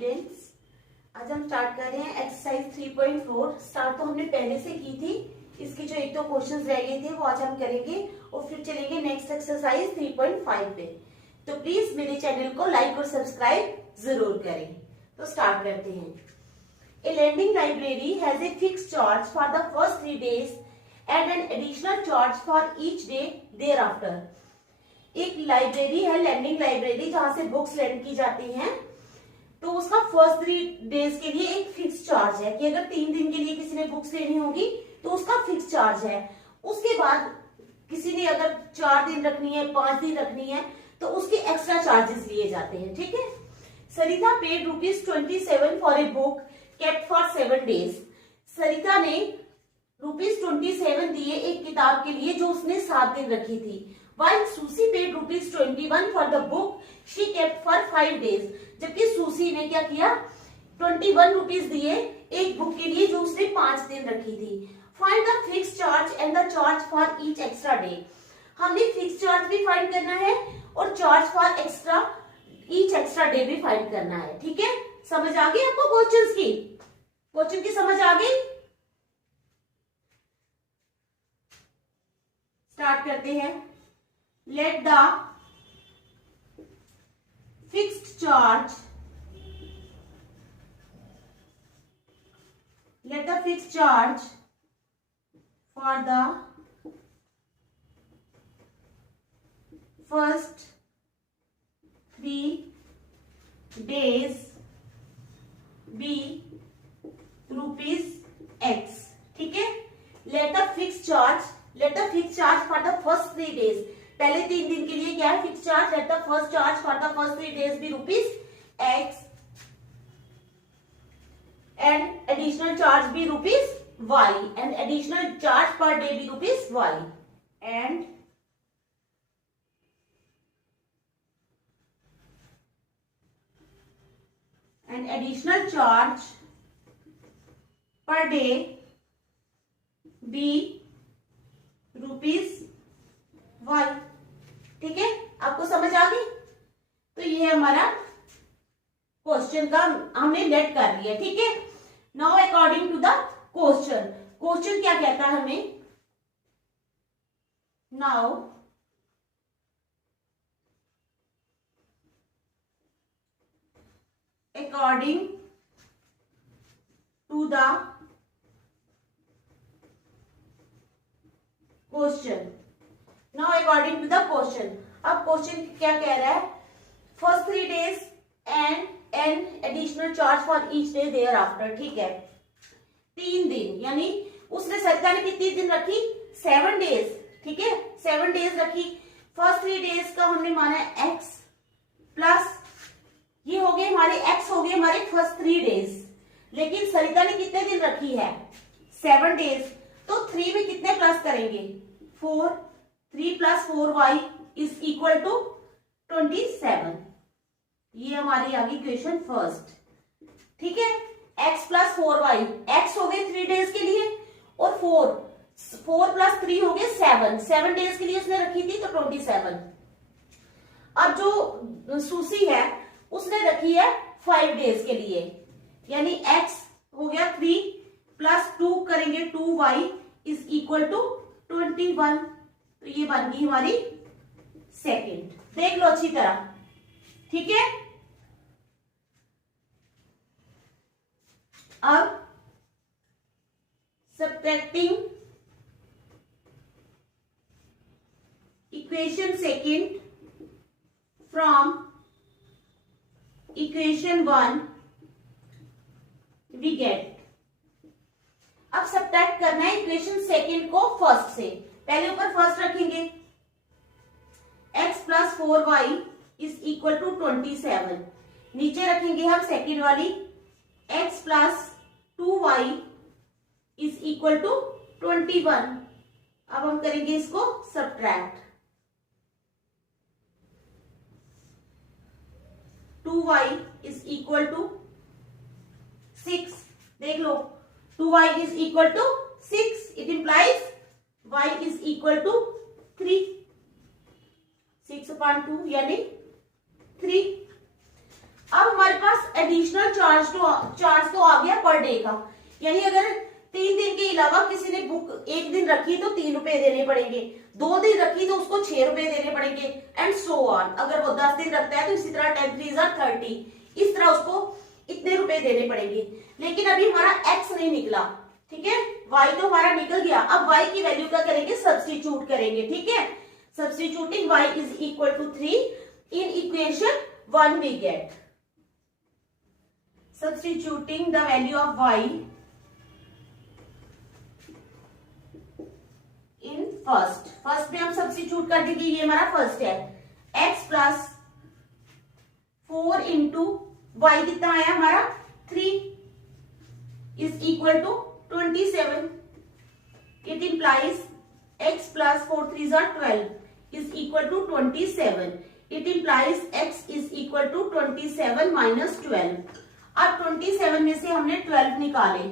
Students, आज हम start कर रहे हैं एक्सरसाइज 3.4। स्टार्ट तो हमने पहले से की थी, इसके जो एक दो क्वेश्चंस रह गए थे वो आज हम करेंगे और फिर चलेंगे नेक्स्ट एक्सरसाइज 3.5 पे। तो प्लीज मेरे चैनल को लाइक और सब्सक्राइब जरूर करें। तो स्टार्ट करते हैं। A landing library has a fixed charge for the first 3 days and an additional charge for each day thereafter. एक लाइब्रेरी है, लैंडिंग लाइब्रेरी, जहां से बुक्स लैंड की जाती हैं। तो उसका फर्स्ट 3 days के लिए एक फिक्स चार्ज है कि अगर 3 दिन के लिए किसी ने बुक्स लेनी होगी तो उसका फिक्स चार्ज है। उसके बाद किसी ने अगर 4 दिन रखनी है, 5 दिन रखनी है, तो उसके एक्स्ट्रा चार्जेस लिए जाते हैं। ठीक है। Sarita paid ₹27 for a book kept for 7 days। Sarita ने ₹27 दिए एक किताब के लिए जो उसने 7 दिन रखी थी। While Susie paid ₹21 for the book she kept for 5 days। जबकि सूसी ने क्या किया, 21 रुपीज दिए एक बुक के लिए जो उसने 5 दिन रखी थी। Find the fixed charge and the charge for each extra day। हमने फिक्स चार्ज भी फाइंड करना है और charge for extra each extra day भी फाइंड करना है। ठीक है, समझ आ गई आपको क्वेश्चंस की? क्वेश्चन की समझ आ गई? स्टार्ट करते हैं। Let the fixed charge for the first 3 days be ₹X। ठीक है, let the fixed charge for the first 3 days, पहले 3 दिन के लिए क्या है fix charge. Let the first charge for the first 3 days भी ₹X एंड एडिशनल चार्ज भी ₹Y and additional charge per day भी ₹Y and additional charge per day भी ₹Y। ठीक है, आपको समझ आ गई? तो ये हमारा क्वेश्चन का हमने लेट कर लिया। ठीक है, now according to the question क्या कहता है हमें? Now according to the question, अब क्वेश्चन क्या कह रहा है? First 3 days and an additional charge for each day thereafter. ठीक है, 3 दिन, यानी उसने सरिता ने कितनी दिन रखी? 7 days। ठीक है, 7 days रखी। फर्स्ट 3 days का हमने माना है X प्लस ये हो गए हमारे X हो गए हमारे फर्स्ट 3 days। लेकिन सरिता ने कितने दिन रखी है? 7 days। तो 3 में कितने प्लस करेंगे? 4। 3 + 4Y इज इक्वल टू 27। ये हमारी आ गई क्वेश्चन फर्स्ट। ठीक है, X + 4Y, X हो गए 3 days के लिए और 4 + 3 हो गए 7 days के लिए उसने रखी थी, तो 27। अब जो सूसी है उसने रखी है 5 days के लिए, यानी X हो गया 3 + 2 करेंगे 2Y इज इक्वल टू 21। तो ये बन गई हमारी सेकंड। देख लो अच्छी तरह। ठीक है, अब subtracting equation second from equation 1 we get. अब सब्ट्रैक्ट करना है इक्वेशन सेकंड को फर्स्ट से। पहले ऊपर फर्स्ट रखेंगे, X + 4Y is equal to 27। नीचे रखेंगे हम सेकंड वाली, X + 2Y is equal to 21। अब हम करेंगे इसको subtract. 2Y is equal to 6। देख लो, 2Y is equal to 6, it implies Y is equal to 3। 6/2 यानी 3। अब हमारे पास एडिशनल चार्ज तो आ गया पर डे का, यानी अगर 3 दिन के अलावा किसी ने बुक 1 दिन रखी तो 3 रुपए देने पड़ेंगे, 2 दिन रखी तो उसको 6 रुपए देने पड़ेंगे, एंड सो ऑन। अगर वो 10 दिन रखता है तो इसी तरह 10 3 30, इस तरह उसको इतने रुपए देने पड़ेंगे। लेकिन अभी हमारा एक्स नहीं निकला, ठीक है, वाई तो हमारा निकल गया। अब वाई की वैल्यू का करेंगे, सब्स्टिट्यूट करेंगे, ठीक है। Substituting y is equal to 3 in equation 1 we get, substituting the value of y in first में हम सब्स्टिट्यूट कर देंगे, ये हमारा फर्स्ट है, x प्लस 4 इंटू वाई कितना आया हमारा 3 is equal to 27। It implies x plus 4 3 12 is equal to 27। It implies x is equal to 27 minus 12। अब 27 में से हमने 12 निकाले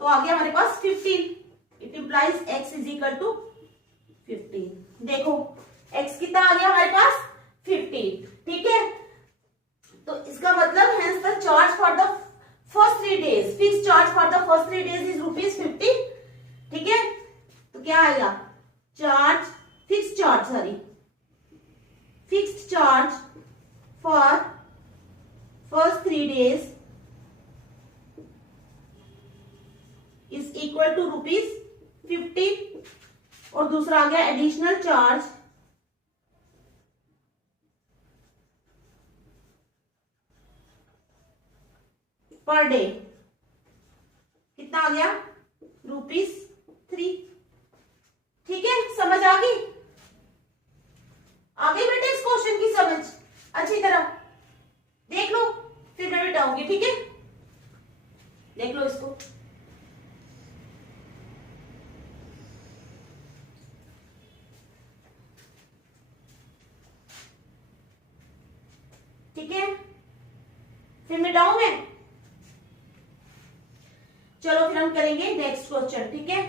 तो आ गया हमारे पास 15। It implies x is equal to 15। देखो x कितना आ गया हमारे पास 15, ठीक है। तो इसका मतलब है the charge for the first 3 days, fix charge for the first 3 days is ₹50, ठीक है। तो क्या आएगा, fixed charge for first 3 days is equal to ₹50, और दूसरा आ गया एडिशनल चार्ज पर डे, कितना आ गया ₹3। ठीक है, समझ आ गई बेटे इस क्वेश्चन की समझ अच्छी तरह देख लो, फिर मैं बताऊंगी, ठीक है। देख लो इसको, ठीक है, फिर मिटाऊं मैं। चलो फिर हम करेंगे नेक्स्ट क्वेश्चन, ठीक है।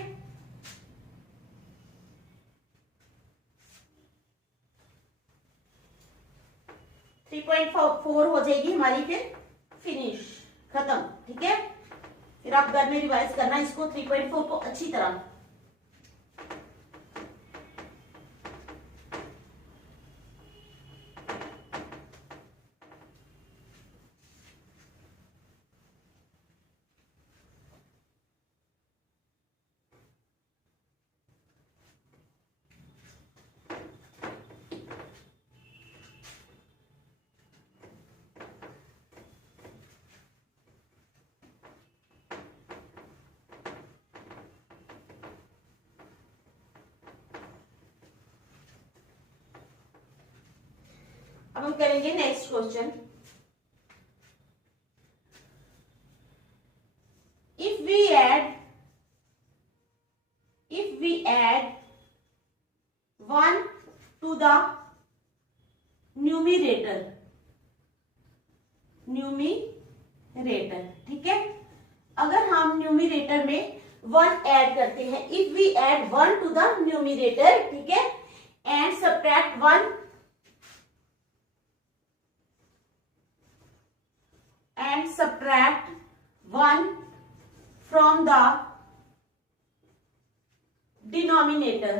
थ्री 3.4 हो जाएगी हमारी, फिर फिनिश, खत्म, ठीक है। फिर आप घर में रिवाइज करना इसको 3.4 को अच्छी तरह। अब हम करेंगे next question. If we add 1 to the numerator, ठीक है। अगर हम न्यूमिरेटर में 1 ऐड करते हैं, if we add 1 to the numerator, ठीक है, and subtract 1 from the denominator,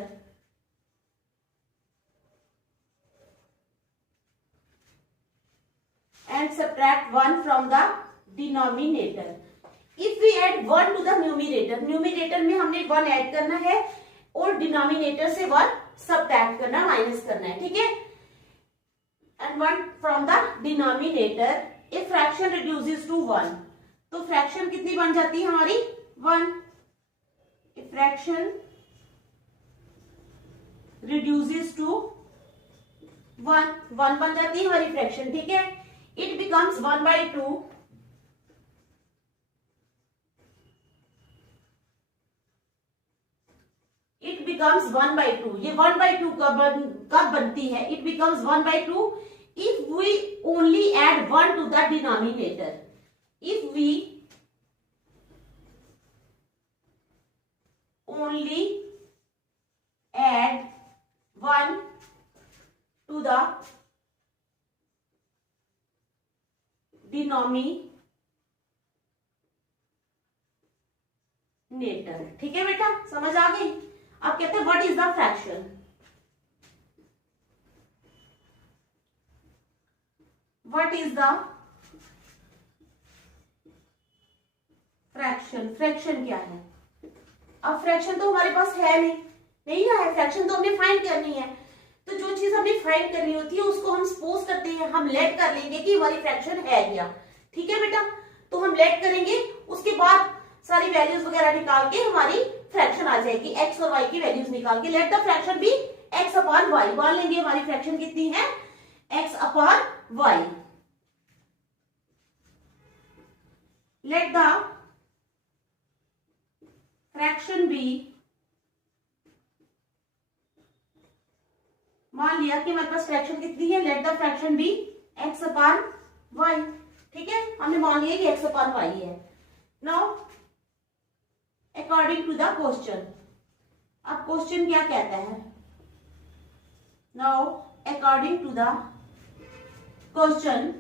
if we add 1 to the numerator में हमने 1 ऐड करना है और डिनोमिनेटर से 1 सब्ट्रैक्ट करना, माइनस करना है, ठीक है। And 1 from the denominator, a fraction reduces to 1, तो फ्रैक्शन कितनी बन जाती है हमारी 1। ए फ्रैक्शन रिड्यूसेस टू 1 बन जाती है हमारी फ्रैक्शन, ठीक है। It becomes 1/2, it becomes 1/2। ये 1/2 कब बनती है, it becomes 1/2 if we only add 1 to the denominator, if we only add 1 to the denominator. ठीक है बेटा, समझ आ गई। अब कहते हैं what is the fraction. What is the fraction. Fraction क्या है। अब फ्रैक्शन तो हमारे पास है नहीं ना है, फ्रैक्शन तो हमने फाइंड करनी है। तो जो चीज हमने फाइंड करनी होती है उसको हम सपोज करते हैं, हम लेट कर लेंगे कि हमारी फ्रैक्शन है क्या। ठीक है बेटा, तो हम लेट करेंगे, उसके बाद सारी वैल्यूज वगैरह निकाल के हमारी फ्रैक्शन आ जाएगी। एक्स और वाई की वैल्यूज निकाल के लेट द फ्रैक्शन भी एक्स अपॉन वाई मान लेंगे। हमारी फ्रैक्शन कितनी है, x upon y. Let the fraction be, मान लिया कि हमारे पास फ्रैक्शन कितनी है, let the fraction be x upon y. ठीक है, हमने मान लिया कि एक्स अपॉन वाई है। Now according to the question, अब क्वेश्चन क्या कहता है। Now according to the question,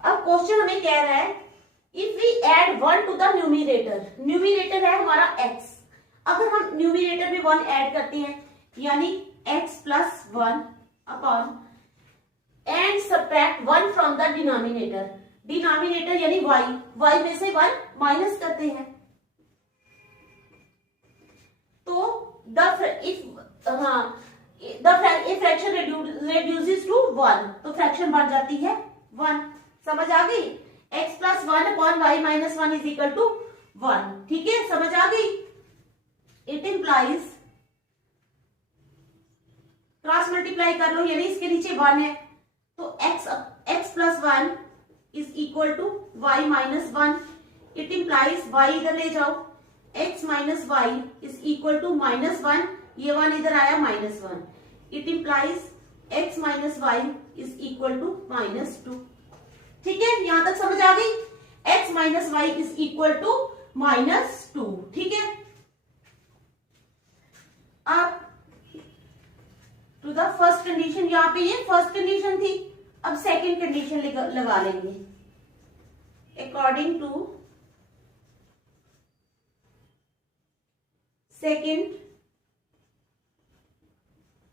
अब क्वेश्चन हमें कह रहा है if we add 1 to the numerator, numerator है हमारा x, अगर हम न्यूमिरेटर में 1 ऐड करते हैं यानी x plus 1 upon and subtract 1 from the denominator, denominator यानी y, y में से 1 माइनस करते हैं तो द फ्रैक्शन रिड्यूसेस टू 1, तो फ्रैक्शन बढ़ जाती है 1। समझ आ गई। x plus 1 upon y minus 1 is equal to 1। ठीक है, समझ आ गई। इट इंप्लाइज, क्रॉस मल्टीप्लाई कर लो यानी इसके नीचे 1 है तो x plus 1 is equal to y minus 1। It implies y इधर ले जाओ, x minus y is equal to minus 1, ये 1 इधर आया minus 1। It implies x minus y is equal to minus 2। ठीक है, यहां तक समझ आ गई। x minus y is equal to minus 2। ठीक है, अब टू द फर्स्ट कंडीशन, यहां पे ये फर्स्ट कंडीशन थी, अब सेकंड कंडीशन लगा लेंगे। अकॉर्डिंग टू सेकंड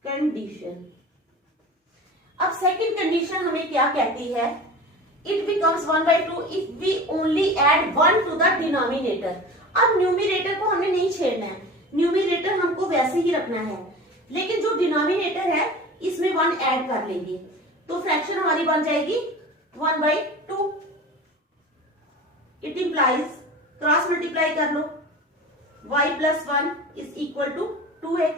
कंडीशन, अब सेकंड कंडीशन हमें क्या कहती है, it becomes 1/2 if we only add 1 to the denominator. अब न्यूमिनेटर को हमें नहीं छेड़ना है, न्यूमिनेटर हमको वैसे ही रखना है, लेकिन जो डिनोमिनेटर है इसमें 1 ऐड कर लेंगे तो फ्रैक्शन हमारी बन जाएगी 1/2। इट इंप्लाइज, क्रॉस मल्टीप्लाई कर लो, y plus 1 is equal to 2x।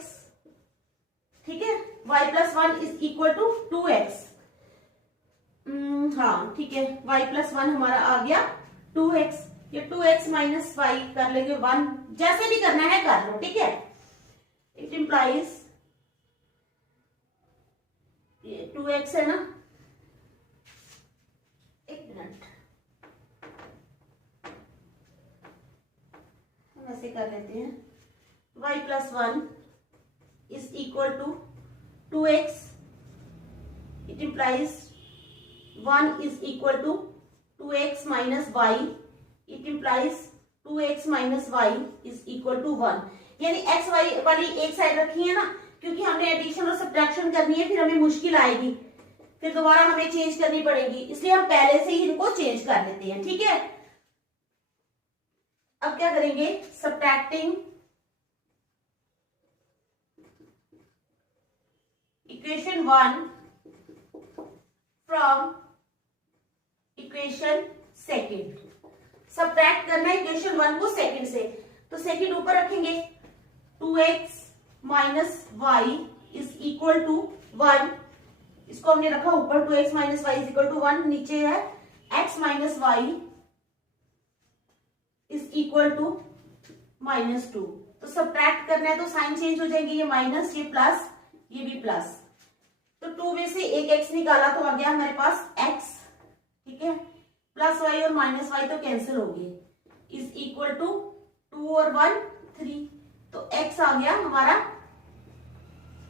ठीक है, y plus 1 is equal to 2x। हाँ ठीक है, y प्लस 1 हमारा आ गया 2x, ये 2x माइनस वाई कर लेंगे 1, जैसे भी करना है कर लो। ठीक है, इट इंप्लाइज, ये 2x है ना, एक मिनट हम ऐसे कर लेते हैं, y plus 1 is equal to 2x। It implies 1 is equal to 2x minus y. It implies 2x minus y is equal to 1। यानी x y वाली एक साइड रखी है ना, क्योंकि हमने एडिशन और सब्ट्रैक्शन करनी है, फिर हमें मुश्किल आएगी, फिर दोबारा हमें चेंज करनी पड़ेगी, इसलिए हम पहले से ही इनको चेंज कर लेते हैं। ठीक है, अब क्या करेंगे, subtracting equation 1 from equation second. Subtract करना है इक्वेशन 1 को सेकंड से, तो सेकंड ऊपर रखेंगे, 2x minus y is equal to 1। इसको हमने रखा ऊपर, 2x minus y is equal to 1, नीचे है x minus y is equal to minus 2। तो सब्ट्रैक्ट करना है तो साइन चेंज हो जाएंगे, ये माइनस, ये प्लस, ये भी प्लस, तो 2 में से एक x निकाला तो आ गया हमारे पास x। ठीक है, प्लस वाई और माइनस वाई तो कैंसिल हो गए, इज इक्वल टू 2 और 1 3, तो x आ गया हमारा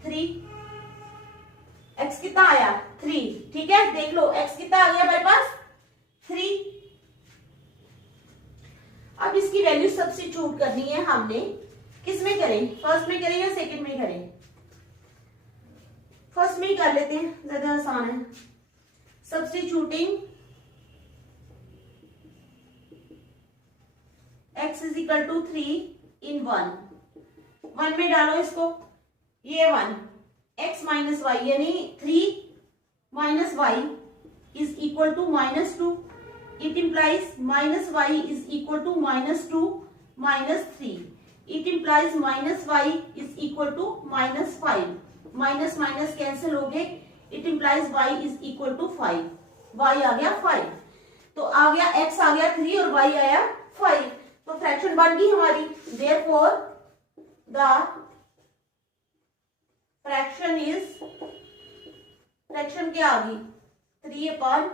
3। x कितना आया 3, ठीक है। देख लो x कितना आ गया हमारे पास 3। अब इसकी वैल्यू सब्स्टिट्यूट करनी है हमने, किस में करें, फर्स्ट में करें या सेकंड में करें? फर्स्ट में ही कर लेते हैं, ज्यादा आसान है। Substituting x is equal to 3 in 1 में डालो इसको, ये 1 x माइनस वाई यानी 3 minus y is equal to -2। It implies minus y is equal to -2 -3। It implies minus y is equal to -5। Minus minus cancel हो गए। It implies y is equal to 5। Y आ गया 5, तो आ गया x आ गया 3 और y आया 5, तो फ्रैक्शन बन गई हमारी। देयरफॉर द फ्रैक्शन क्या आ गई 3/5।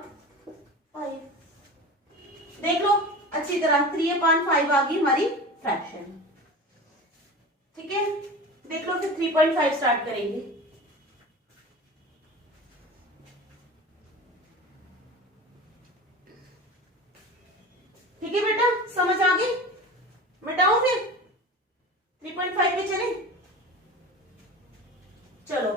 देख लो अच्छी तरह 3/5 आ गई हमारी फ्रैक्शन, ठीक है। देख लो फिर 3.5 स्टार्ट करेंगे। ठीक है बेटा, समझ आ गई? मिटाओ फिर 3.5 पे चले, चलो।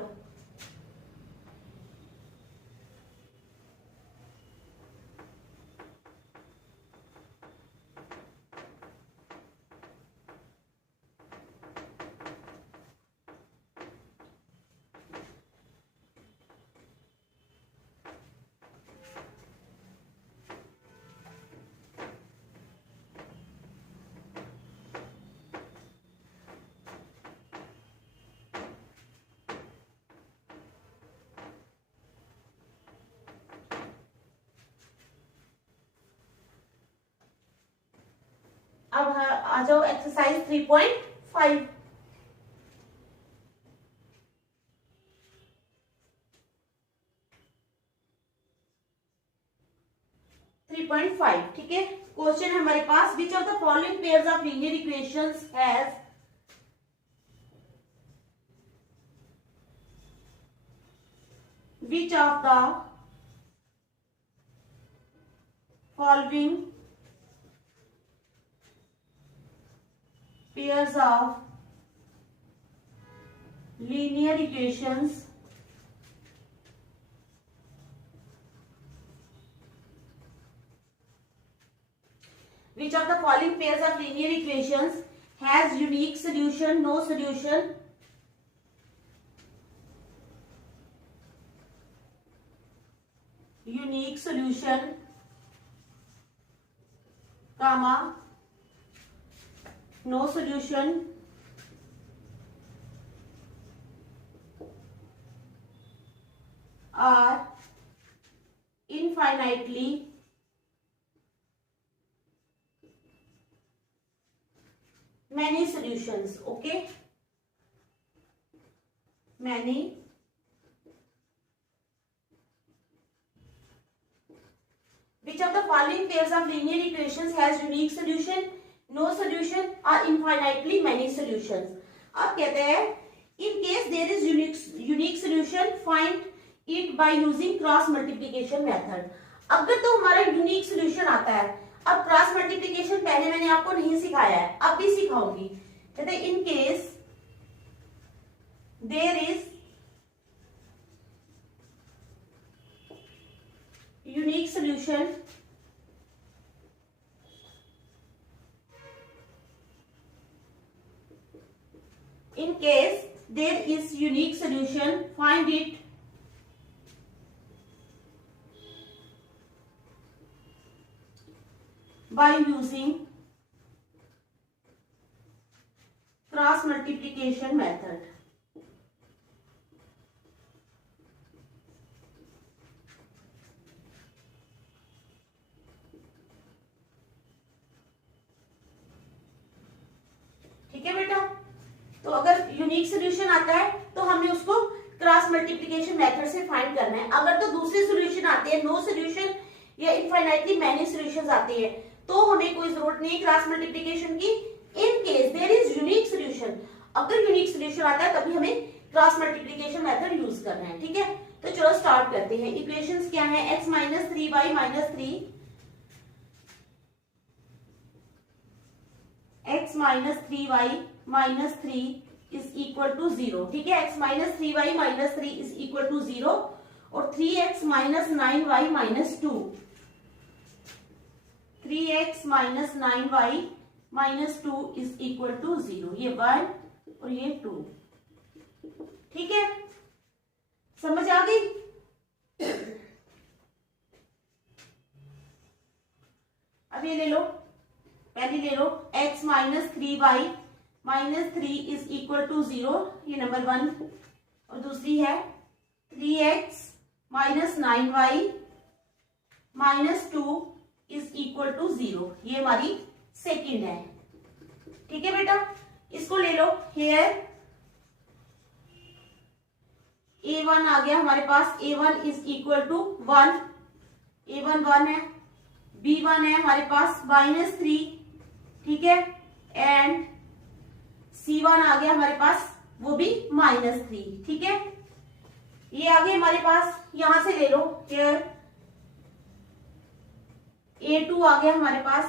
अब आ जाओ एक्सरसाइज 3.5। ठीक है। क्वेश्चन है हमारे पास, which of the following pairs of linear equations has which of the following pairs of linear equations has unique solution, no solution, unique solution, comma, no solution, are infinitely many solutions. Okay, many which of the following pairs of linear equations has unique solution, no solution, or infinitely many solutions? अब कहते हैं in case there is unique solution, find it by using cross multiplication method. अगर तो हमारा unique solution आता है, अब cross multiplication पहले मैंने आपको नहीं सिखाया है, अब भी सिखाऊंगी। कहते हैं in case there is unique solution, in case there is unique solution, find it by using cross multiplication method. ठीक है बेटा, तो अगर यूनिक सोल्यूशन आता है तो हमें उसको क्रॉस मल्टीप्लिकेशन मेथड से फाइंड करना है। अगर तो दूसरे सोल्यूशन आते हैं, नो सोल्यूशन या इनफाइनाइटली मैनी सॉल्यूशंस आते हैं, तो हमें कोई जरूरत नहीं क्रॉस मल्टीप्लिकेशन की। In case there is unique solution, अगर यूनिक सोल्यूशन आता है तभी हमें क्रॉस मल्टीप्लिकेशन मेथड यूज करना है। ठीक है, तो चलो स्टार्ट करते हैं। इक्वेशंस क्या है, x minus 3y minus 3, x minus 3y minus 3 is equal to 0। ठीक है, x minus 3y minus 3 is equal to 0 और 3x minus 9y minus 2, 3x minus 9y minus 2 is equal to 0। ये 1 और ये 2। ठीक है, समझ आ गई। अब ये ले लो, पहले ले लो x minus 3y minus 3 is equal to 0, ये नंबर 1। और दूसरी है 3x minus 9y minus 2 is equal to 0, ये हमारी सेकंड है। ठीक है बेटा, इसको ले लो। हेयर a1 आ गया हमारे पास, a1 is equal to 1, a1 1 है, b1 है हमारे पास माइनस 3। ठीक है, एंड c1 आ गया हमारे पास, वो भी माइनस 3। ठीक है, ये आ गए हमारे पास, यहां से ले लो। हेयर a2 आ गया हमारे पास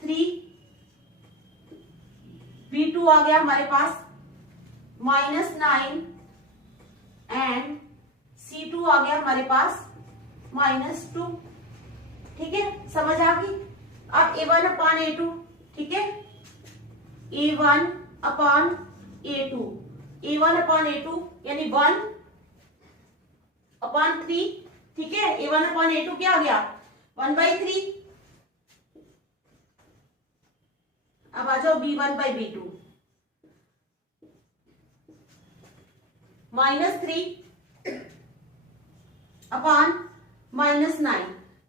3, b2 आ गया हमारे पास माइनस 9 एंड c2 आ गया हमारे पास माइनस 2। ठीक है, समझ आ गई। अब a1 अपान a2, ठीक है, a1 अपान a2, a1 अपान a2 यानी 1 अपान 3। ठीक है, a1 अपान a2 क्या आ गया, 1/3। अब आ जाओ b1/b2, minus 3 upon minus 9,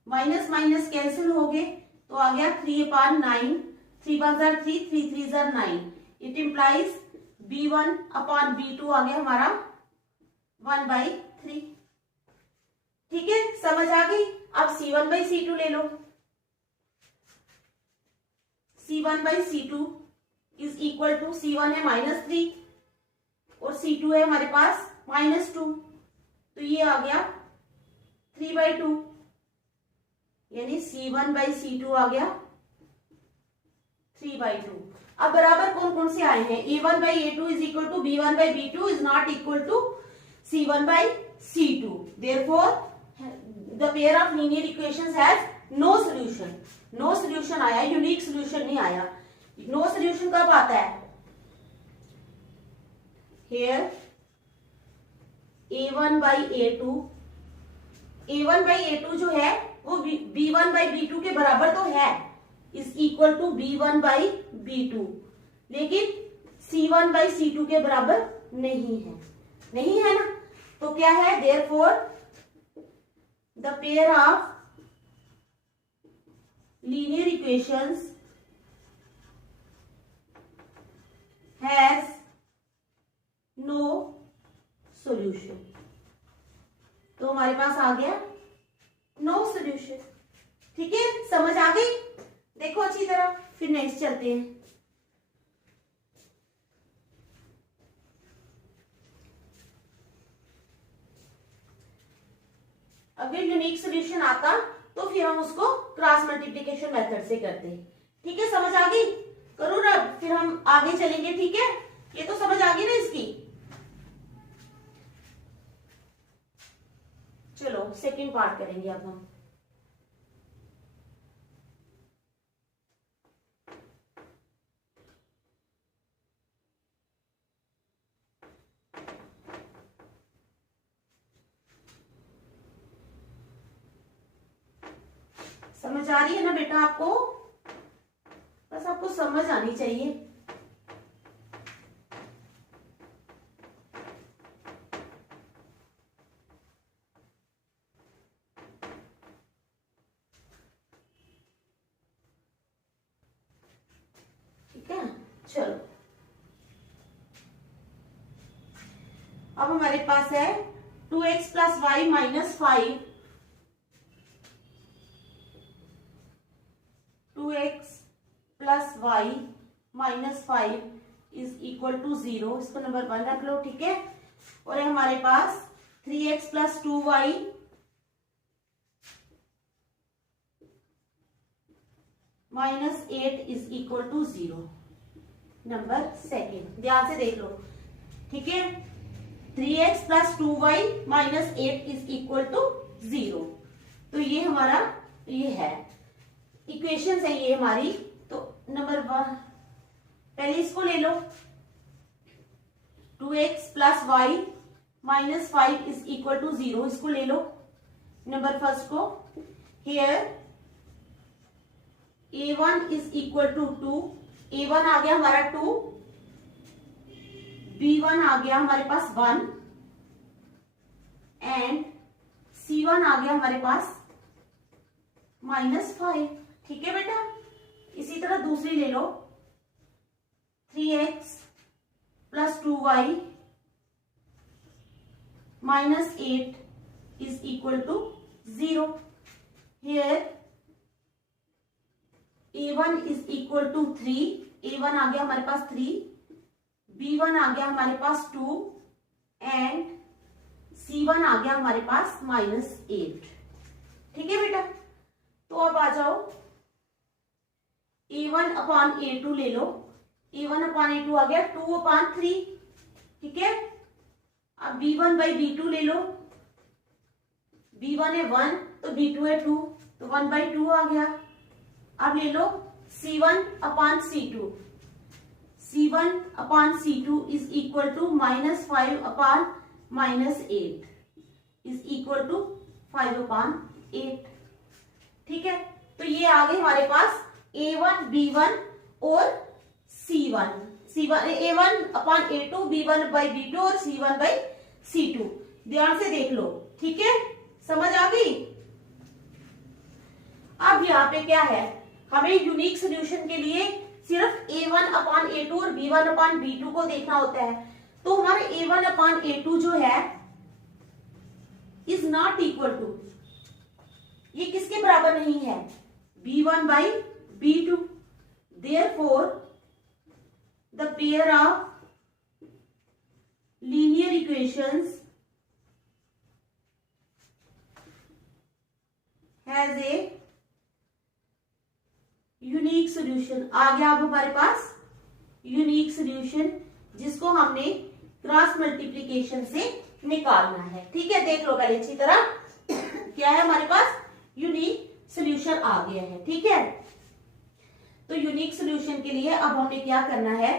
minus minus cancel हो गए तो आ गया 3 अपान 9, 3 1 jar 3, 3 3 jar 9। It implies b1 upon b2 आ गया हमारा 1/3। ठीक है, समझ आ गई। अब c1/c2 ले लो, c1/c2 is equal to, c1 है माइनस 3 और c2 है हमारे पास माइनस 2, तो ये आ गया 3/2, यानी c1/c2 आ गया 3/2। अब बराबर कौन कौन से आए हैं, a1/a2 is equal to b1/b2 is not equal to c1/c2, therefore the pair of linear equations has no solution. No solution आया, यूनिक सॉल्यूशन नहीं आया। नो सॉल्यूशन कब आता है, here a1/a2, a1/a2 जो है वो b1/b2 के बराबर तो है, इज इक्वल टू b1/b2, लेकिन c1/c2 के बराबर नहीं है, नहीं है ना। तो क्या है, therefore the pair of linear equations has no solution. तो हमारे पास आ गया नो सॉल्यूशन। ठीक है, समझ आ गई। देखो अच्छी तरह, फिर नेक्स्ट चलते हैं। अगर यूनिक सॉल्यूशन आता तो फिर हम उसको क्रॉस मल्टीप्लिकेशन मेथड से करते। ठीक है, समझ आ गई। करो ना, फिर हम आगे चलेंगे। ठीक है, ये तो समझ आ गई ना इसकी। चलो सेकंड पार्ट करेंगे अब हम। समझ आ रही है ना बेटा आपको, बस आपको समझ आनी चाहिए। ठीक है, चलो अब हमारे पास है 2x plus y minus 5, 2x plus y minus 5 is equal to 0। इसको नंबर 1 रख लो। ठीक है, और हमारे पास 3x plus 2y minus 8 is equal to 0। Number second, ध्यान से देख लो, ठीक है। 3x plus 2y minus 8 is equal to 0। तो ये हमारा ये है इक्वेशन है ये हमारी। तो नंबर 1 पहले इसको ले लो, 2x plus y minus 5 is equal to 0, इसको ले लो नंबर फर्स्ट को। Here a1 is equal to 2, a1 आ गया हमारा 2, b1 आ गया हमारे पास 1 एंड c1 आ गया हमारे पास -5। ठीक है बेटा, इसी तरह दूसरी ले लो, 3x plus 2y minus 8 is equal to 0। Here a1 is equal to 3, a1 आ गया हमारे पास 3, b1 आ गया हमारे पास 2 एंड c1 आ गया हमारे पास -8। ठीक है बेटा, तो अब आ जाओ a1 अपॉन a2 ले लो, a1 अपॉन a2 आ गया 2 अपॉन 3। ठीक है, अब b1 बाई b2 ले लो, b1 है 1 तो b2 है 2, तो 1 बाई 2 आ गया। अब ले लो c1 upon c2, c1 upon c2 is equal to -5 upon -8 is equal to 5 upon 8। ठीक है, तो ये आ गए हमारे पास a1 b1 और c1 a1 upon a2, b1 by b2 और c1 बाई c2। ध्यान से देख लो, ठीक है, समझ आ गई। अब यहाँ पे क्या है, हमें यूनिक सोल्यूशन के लिए सिर्फ a1 अपॉन a2 और b1 अपॉन b2 को देखना होता है। तो हमारे a1 अपॉन a2 जो है इज नॉट इक्वल टू, ये किसके बराबर नहीं है, b1 by b2। Therefore the pair of linear equations has a unique solution. आ गया अब हमारे पास यूनिक सोल्यूशन, जिसको हमने क्रॉस मल्टीप्लीकेशन से निकालना है। ठीक है, देख लो पहले अच्छी तरह, क्या है हमारे पास यूनिक सोल्यूशन आ गया है। ठीक है, तो यूनिक सोल्यूशन के लिए अब हमें क्या करना है,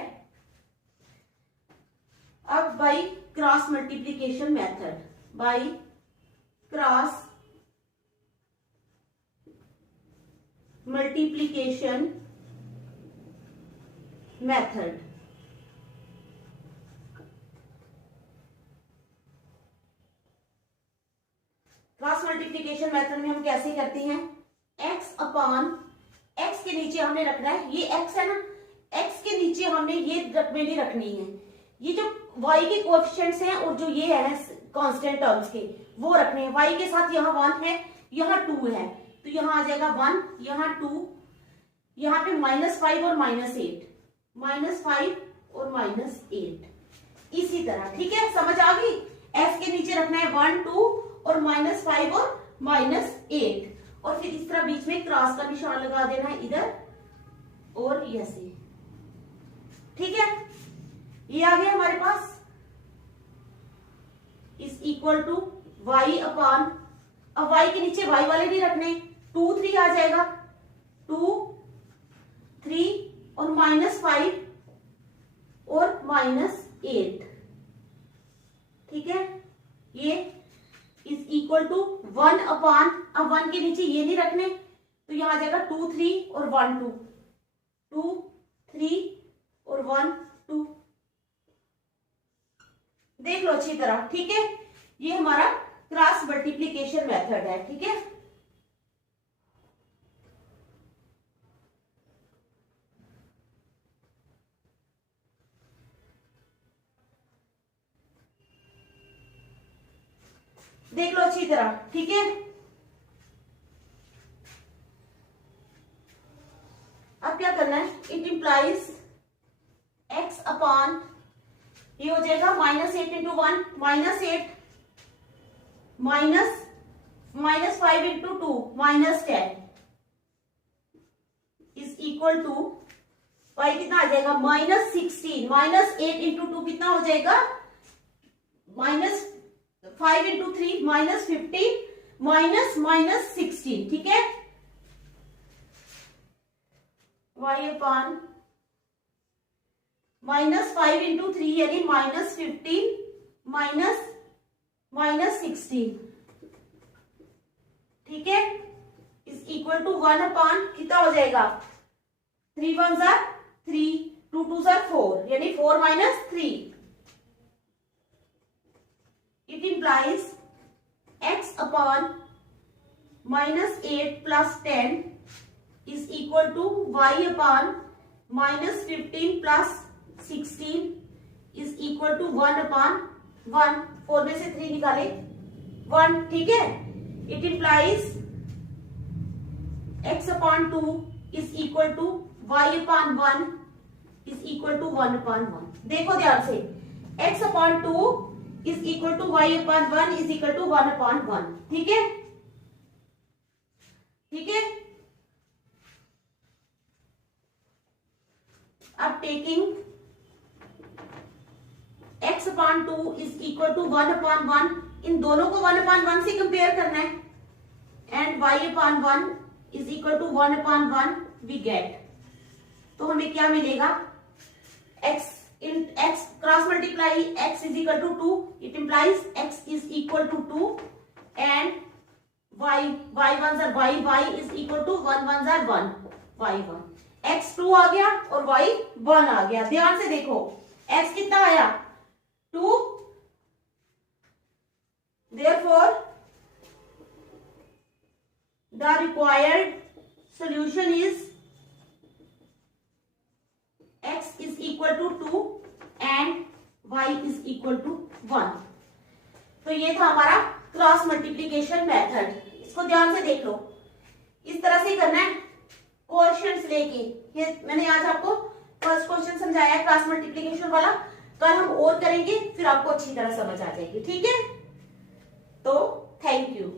अब by cross multiplication method, by cross multiplication method, cross multiplication method में हम कैसे करते हैं, x अपॉन x के नीचे हमने रखना है, ये x है ना, x के नीचे हमने ये वैल्यू रखनी है, ये जो y के कोएफिशिएंट्स हैं और जो ये है कांस्टेंट टर्म्स के वो रखने हैं। y के साथ यहाँ 1 है, यहाँ 2 है, तो यहाँ आ जाएगा 1, यहाँ 2, यहाँ पे -5 और -8, -5 और -8 इसी तरह। ठीक है, समझ आ गई। f के नीचे रखना है 1, 2 और -5 और -8, और फिर इस तरह बीच में क्रॉस का निशान लगा देना है इधर और ऐसे। ठीक है, ये आ गया हमारे पास, is equal to y upon, अब y के नीचे y वाले नहीं रखने, 2, 3 आ जाएगा, 2, 3 और -5 और -8। ठीक है, ये इज इक्वल टू 1 अपॉन, अब 1 के नीचे ये नहीं रखने, तो यहां आ जाएगा 2, 3 और 1, 2, 2, 3 और 1, 2। देख लो अच्छी तरह। ठीक है, ये हमारा क्रॉस मल्टीप्लीकेशन मेथड है। ठीक है, देख लो अच्छी तरह। ठीक है, अब क्या करना है, इट इंप्लाइज x अपॉन, ये हो जाएगा -8 into 1, -8 minus 5 into 2 -10 is equal to y कितना आ जाएगा -16 -8 इंटू 2 कितना हो जाएगा -5 इंटू 3 -15 -16 ठीक है। y अपान -5 इंटू 3 यानी -15 -16 ठीक है इज इक्वल टू 1 अपान कितना हो जाएगा 3 1 जार 3 2 2 जार 4 यानी 4 - 3 it implies x upon -8 plus 10 is equal to y upon -15 plus 16 is equal to 1 upon 1 4 में से 3 निकाले 1 ठीक है। It implies x upon 2 is equal to y upon 1 is equal to 1 upon 1। देखो ध्यान से x upon 2 is equal to y upon 1 is equal to 1 upon 1 ठीक है ठीक है। अब taking x upon 2 is equal to 1 upon 1 इन दोनों को 1 upon 1 से कंपेयर करना है and y upon 1 is equal to 1 upon 1 we get तो हमें क्या मिलेगा x in x cross multiply x is equal to 2 it implies x is equal to 2 and y 1s are y is equal to 1s are 1 y1 x 2 आ गया और y 1 आ गया। ध्यान से देखो x कितना आया 2 therefore the required solution is x is equal to 2 and y is equal to 1। तो ये था हमारा क्रॉस मल्टीप्लीकेशन मेथड, इसको ध्यान से देख लो। इस तरह से करना है क्वेश्चंस लेके। ये मैंने आज आपको फर्स्ट क्वेश्चन समझाया है क्रॉस मल्टीप्लीकेशन वाला, कल हम और करेंगे फिर आपको अच्छी तरह समझ आ जाएगी ठीक है। तो थैंक यू।